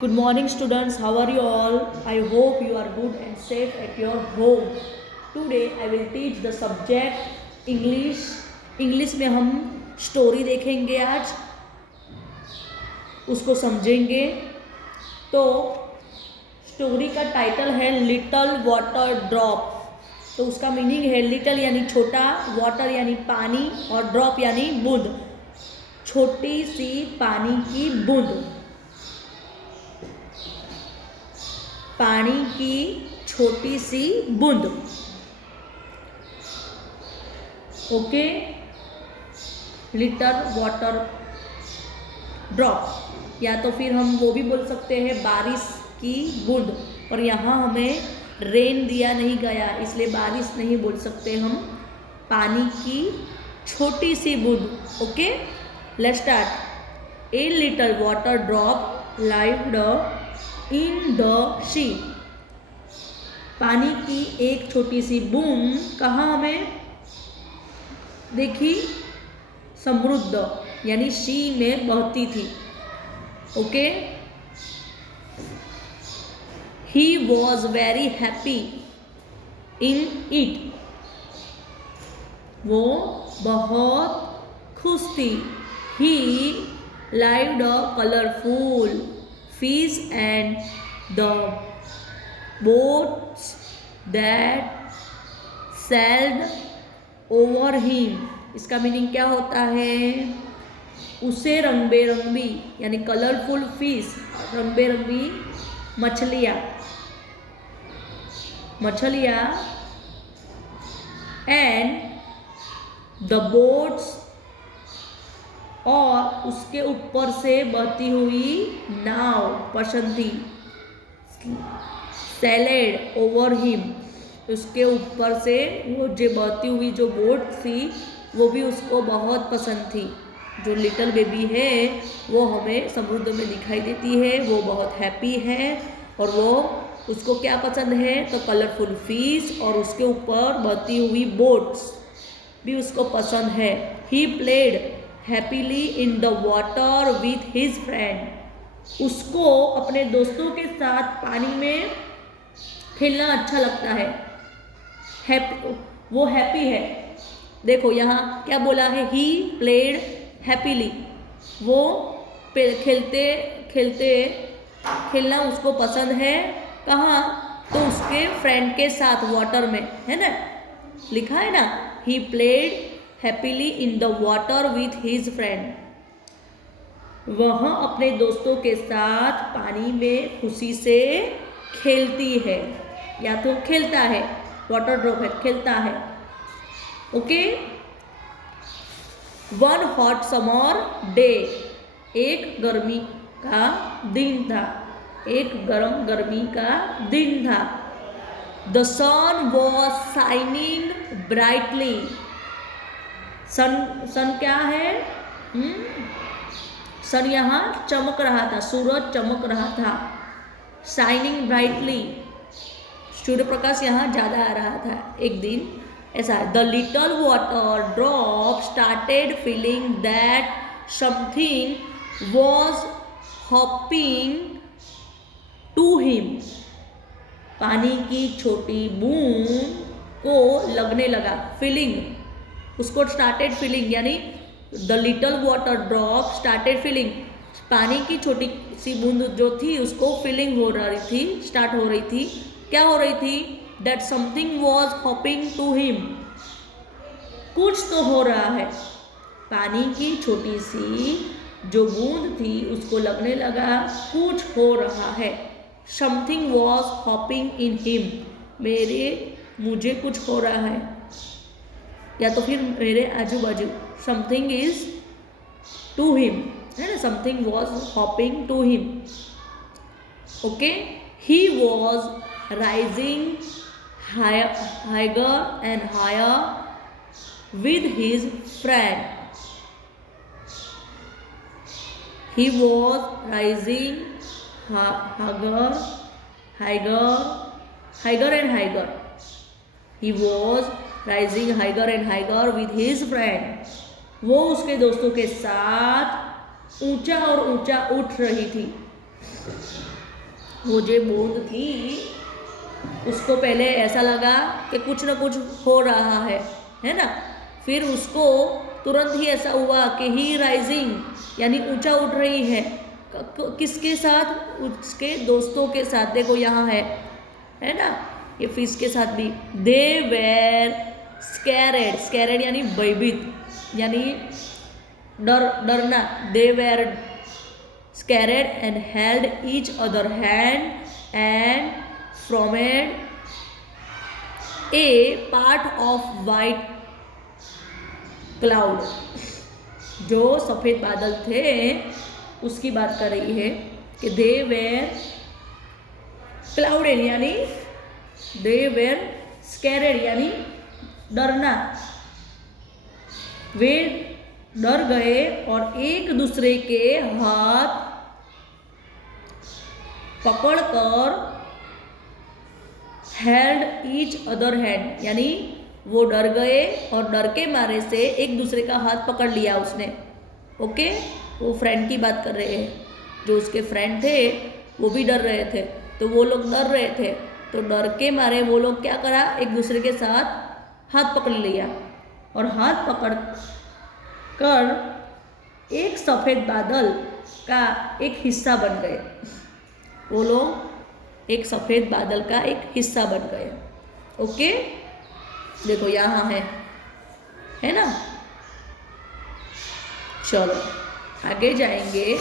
Good morning, students. How are you all? I hope you are good and safe at your home. Today I will teach the subject English. English में हम story देखेंगे आज, उसको समझेंगे। तो story का title है little water drop. तो उसका मीनिंग है लिटल यानी छोटा, वाटर यानी पानी और ड्रॉप यानी बूंद, छोटी सी पानी की बूंद। पानी की छोटी सी बूंद। ओके, लिटल वाटर ड्रॉप, या तो फिर हम वो भी बोल सकते हैं बारिश की बूंद। और यहाँ हमें रेन दिया नहीं गया, इसलिए बारिश नहीं बोल सकते हम, पानी की छोटी सी बूंद। Okay, let's start. A little water drop lived in the sea. पानी की एक छोटी सी बूंद कहाँ हमें देखी? समृद्ध यानी सी में बहती थी। Okay, he was very happy in it. वो बहुत खुश थी। He lived a colourful fish and the boats that sailed over him। इसका मीनिंग क्या होता है? उसे रंग बेरंगी यानी कलरफुल फिश, रंग बेरंगी मछलियाँ एंड द बोट्स, और उसके ऊपर से बहती हुई नाव पसंद थी। सैलेड ओवर हिम, उसके ऊपर से वो जो बहती हुई जो बोट थी वो भी उसको बहुत पसंद थी। जो लिटिल बेबी है वो हमें समुद्र में दिखाई देती है, वो बहुत हैप्पी है और वो उसको क्या पसंद है? तो कलरफुल फिश और उसके ऊपर बहती हुई बोट्स भी उसको पसंद है। He played happily in the water with his friend. उसको अपने दोस्तों के साथ पानी में खेलना अच्छा लगता है। वो हैप्पी है। देखो यहाँ क्या बोला है? ही प्लेड हैप्पीली, वो खेलते खेलते खेलना उसको पसंद है। कहाँ? तो उसके फ्रेंड के साथ, वाटर में, है ना, लिखा है ना, he played happily in the water with his friend. वह अपने दोस्तों के साथ पानी में खुशी से खेलती है, या तो खेलता है, वाटर ड्रॉप है, खेलता है। Okay, one hot summer day, एक गर्मी का दिन था, एक गर्मी का दिन था। The sun was shining brightly. Sun क्या है? सन यहाँ चमक रहा था, सूरज चमक रहा था। शाइनिंग ब्राइटली, सूर्य प्रकाश यहाँ ज़्यादा आ रहा था एक दिन, ऐसा है। The little water drop started feeling that something was hopping to him. पानी की छोटी बूंद को लगने लगा, फीलिंग, उसको स्टार्टेड फीलिंग, यानी the little water drop started feeling, पानी की छोटी सी बूंद जो थी उसको फीलिंग हो रही थी, स्टार्ट हो रही थी। क्या हो रही थी? That something was hopping to him, कुछ तो हो रहा है। पानी की छोटी सी जो बूंद थी उसको लगने लगा कुछ हो रहा है। Something was hopping in him, मुझे कुछ हो रहा है, या तो फिर मेरे आजू बाजू। समथिंग इज टू हिम, है ना, something was hopping to him. Okay, he was rising higher and higher with his friend. He was rising higher and higher. He was rising higher and higher with his friend। वो उसके दोस्तों के साथ ऊंचा और ऊंचा उठ रही थी। वो जो बूंद थी उसको पहले ऐसा लगा कि कुछ ना कुछ हो रहा है ना। फिर उसको तुरंत ही ऐसा हुआ कि ही राइजिंग यानी ऊंचा उठ रही है। किसके साथ? उसके दोस्तों के साथ। देखो यहाँ है ना, ये फिश के साथ भी। दे वेर स्कैरेड, स्कैरेड यानी भयभीत, यानी डरना। They were scared and held each other hand and formed a part of white cloud. जो सफ़ेद बादल थे उसकी बात कर रही है कि दे वेर क्लाउडेड यानी दे वेर स्कैरेड यानी डरना। वे डर गए और एक दूसरे के हाथ पकड़कर हेल्ड ईच अदर हैंड यानी वो डर गए और डर के मारे से एक दूसरे का हाथ पकड़ लिया उसने। ओके, वो फ्रेंड की बात कर रहे हैं। जो उसके फ्रेंड थे वो भी डर रहे थे, तो वो लोग डर रहे थे, तो डर के मारे वो लोग क्या करा, एक दूसरे के साथ हाथ पकड़ लिया और हाथ पकड़ कर एक सफ़ेद बादल का एक हिस्सा बन गए। वो लोग एक सफ़ेद बादल का एक हिस्सा बन गए। ओके, देखो यहाँ है ना। चलो आगे जाएंगे।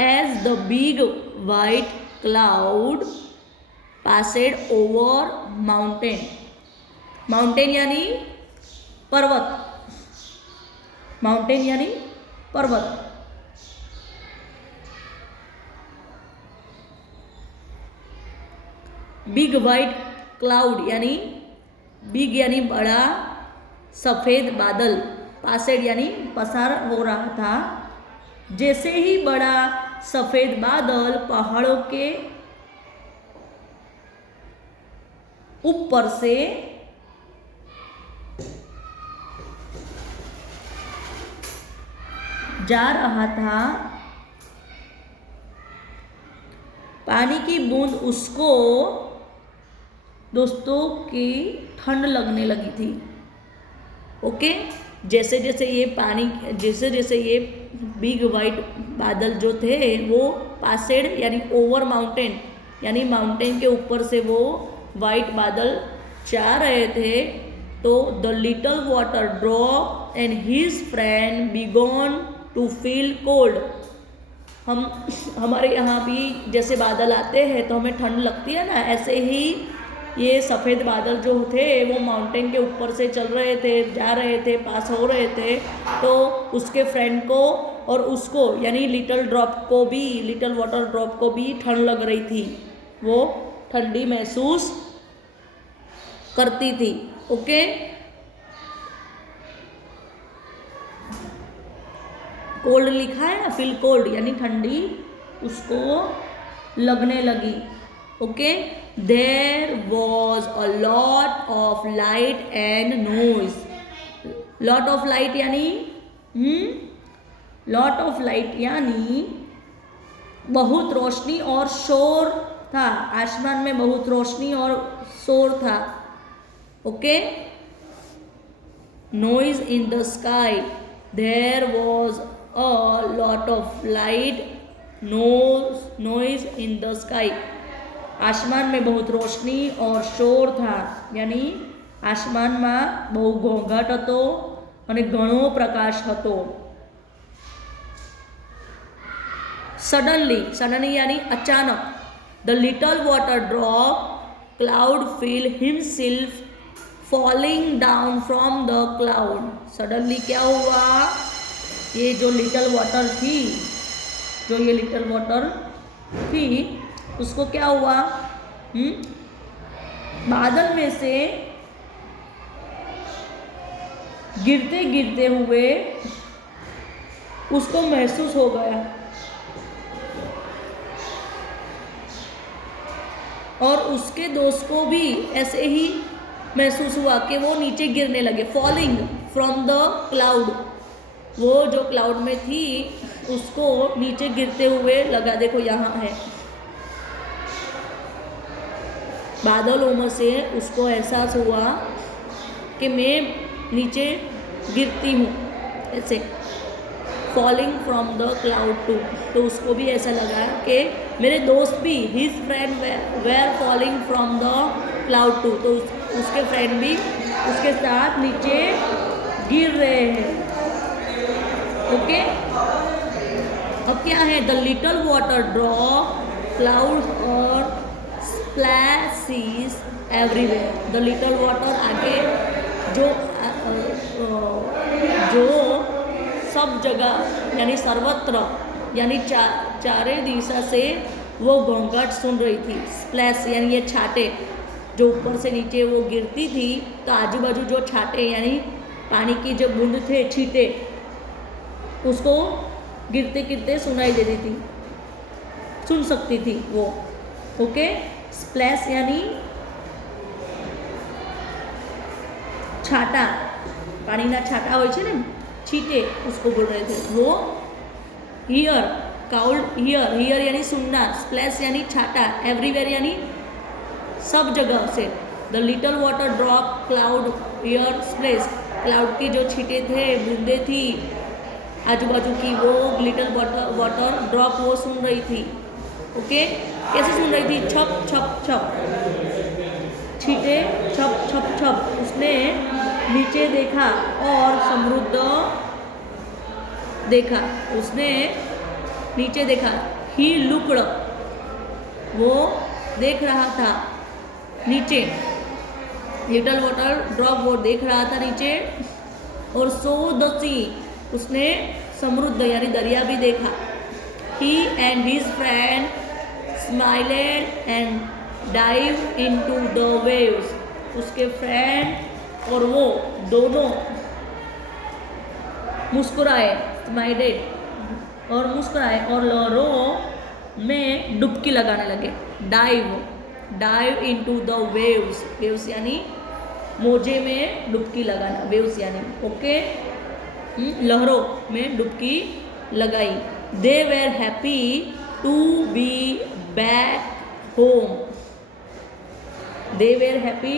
As the big white cloud passed over mountain, mountain यानी पर्वत, माउंटेन यानी पर्वत। बिग वाइट क्लाउड यानी बिग यानी बड़ा सफ़ेद बादल, पासेड यानी पसार हो रहा था। जैसे ही बड़ा सफ़ेद बादल पहाड़ों के ऊपर से जा रहा था, पानी की बूंद उसको दोस्तों की ठंड लगने लगी थी। ओके, जैसे जैसे ये पानी, जैसे जैसे ये बिग वाइट बादल जो थे वो पासेड यानी ओवर माउंटेन यानी माउंटेन के ऊपर से वो वाइट बादल जा रहे थे, तो the little water drop and his friend began to feel cold. हमारे यहाँ भी जैसे बादल आते हैं तो हमें ठंड लगती है ना, ऐसे ही ये सफ़ेद बादल जो थे वो माउंटेन के ऊपर से चल रहे थे, जा रहे थे, पास हो रहे थे, तो उसके फ्रेंड को और उसको यानी लिटल ड्रॉप को भी, लिटल वाटर ड्रॉप को भी ठंड लग रही थी, वो ठंडी महसूस करती थी। ओके, कोल्ड लिखा है ना, फील कोल्ड यानी ठंडी उसको लगने लगी। Okay, there was a lot of light and noise. Lot of light यानी लॉट ऑफ लाइट यानी बहुत रोशनी और शोर था। आसमान में बहुत रोशनी और शोर था। Okay, noise in the sky, there was a lot of light, noise in the sky। आसमान में बहुत रोशनी और शोर था, यानी આસમાનમાં બહુ ઘોંઘાટ હતો અને ઘણો પ્રકાશ હતો। સડનલી यानी अचानक, the little water drop cloud feel himself falling down from the cloud. Suddenly क्या हुआ, ये जो लिटल वाटर थी, जो ये लिटल वाटर थी उसको क्या हुआ, बादल में से गिरते गिरते हुए उसको महसूस हो गया और उसके दोस्त को भी ऐसे ही महसूस हुआ कि वो नीचे गिरने लगे। फ्रॉम द क्लाउड, वो जो क्लाउड में थी उसको नीचे गिरते हुए लगा। देखो यहाँ है, बादलों में से उसको एहसास हुआ कि मैं नीचे गिरती हूँ, ऐसे falling from the cloud to. तो उसको भी ऐसा लगा कि मेरे दोस्त भी, his friend were falling from the cloud to, तो उसके फ्रेंड भी उसके साथ नीचे गिर रहे हैं। ओके, अब क्या है, the little water drop cloud और splashes everywhere. The little water आगे जो सब जगह यानी सर्वत्र, यानी चारे दिशा से वो घोंघाट सुन रही थी। स्प्लैश यानी ये छाटे जो ऊपर से नीचे वो गिरती थी, तो आजू बाजू जो छाटे यानी पानी की जो बूंद थे, छींटे, उसको गिरते गिरते सुनाई देती थी, सुन सकती थी वो। ओके, स्प्लैश यानी छाटा, पानीना छाटा होय छे ने, छीटे, उसको बोल रहे थे वो। हियर, काउल्ड हियर, हियर यानी सुनना, स्प्लैश यानी छाटा, एवरीवेयर यानी सब जगह से। The little water drop cloud here splash, cloud के जो छीटे थे, बूंदे थी आजू बाजू की, वो लिटल वाटर ड्रॉप वो सुन रही थी। ओके, कैसे सुन रही थी, छप छप छप, छीटे छप छप छप। उसने नीचे देखा और समृद्ध देखा, उसने नीचे देखा। ही लुक्ड, वो देख रहा था नीचे, लिटल वाटर ड्रॉप वो देख रहा था नीचे। और सो द सी, उसने समृद्ध यानी दरिया भी देखा। He and his friend smiled and dive into the waves, उसके फ्रेंड और वो दोनों मुस्कुराए, स्माइलेड और मुस्कुराए, और लहरों में डुबकी लगाने लगे। Dive into the waves, waves यानी मोजे में डुबकी लगाना, वेव्स यानी ओके, लहरों में डुबकी लगाई। They were happy to be back home, they were happy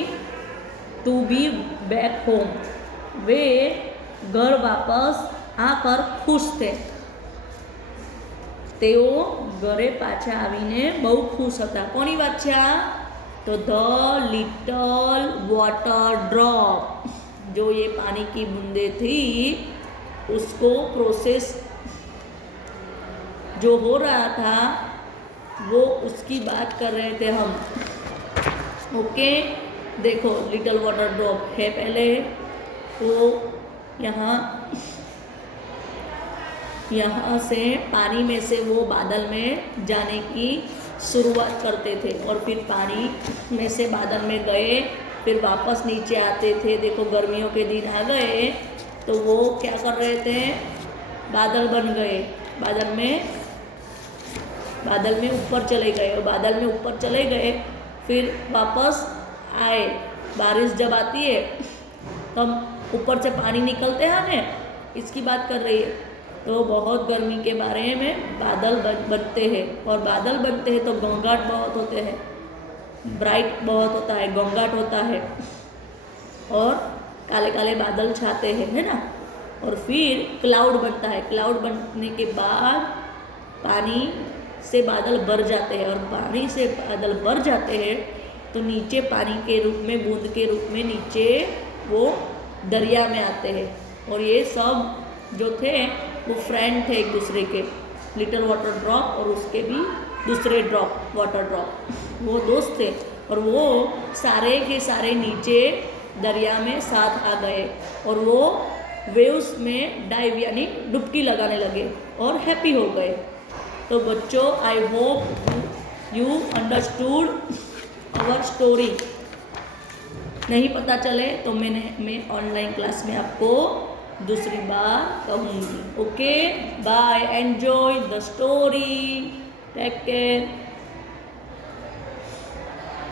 to be back home, वे घर वापस आकर खुश थे। તેઓ ઘરે પાછા આવીને બહુ ખુશ હતા. કોની વાત છે આ? तो द लिटल वाटर ड्रॉप, जो ये पानी की बूंदे थी उसको प्रोसेस जो हो रहा था वो उसकी बात कर रहे थे हम. ओके, देखो लिटल वाटर ड्रॉप है पहले, तो यहाँ से पानी में से वो बादल में जाने की शुरुआत करते थे और फिर पानी में से बादल में गए, फिर वापस नीचे आते थे. देखो गर्मियों के दिन आ गए तो वो क्या कर रहे थे, बादल बन गए, बादल में ऊपर चले गए, और बादल में ऊपर चले गए फिर वापस आए. बारिश जब आती है तब ऊपर से पानी निकलते हैं ना, इसकी बात कर रही है. तो बहुत गर्मी के बारे में बादल बनते हैं, और बादल बनते हैं तो घोंघाट बहुत होते हैं, ब्राइट बहुत होता है, घोंघाट होता है, और काले काले बादल छाते हैं, है ना. और फिर क्लाउड बनता है. क्लाउड बनने के बाद पानी से बादल भर जाते हैं, और पानी से बादल भर जाते हैं तो नीचे पानी के रूप में, बूंद के रूप में नीचे वो दरिया में आते हैं. और ये सब जो थे वो फ्रेंड थे एक दूसरे के, लिटिल वाटर ड्रॉप और उसके भी दूसरे ड्रॉप, वाटर ड्रॉप, वो दोस्त थे. और वो सारे के सारे नीचे दरिया में साथ आ गए और वो वेव्स में डाइव यानी डुबकी लगाने लगे और हैप्पी हो गए. तो बच्चों, I hope you understood our story. नहीं पता चले तो मैं ऑनलाइन क्लास में आपको दूसरी बार कहूँगी. Okay, bye, enjoy the story, take care.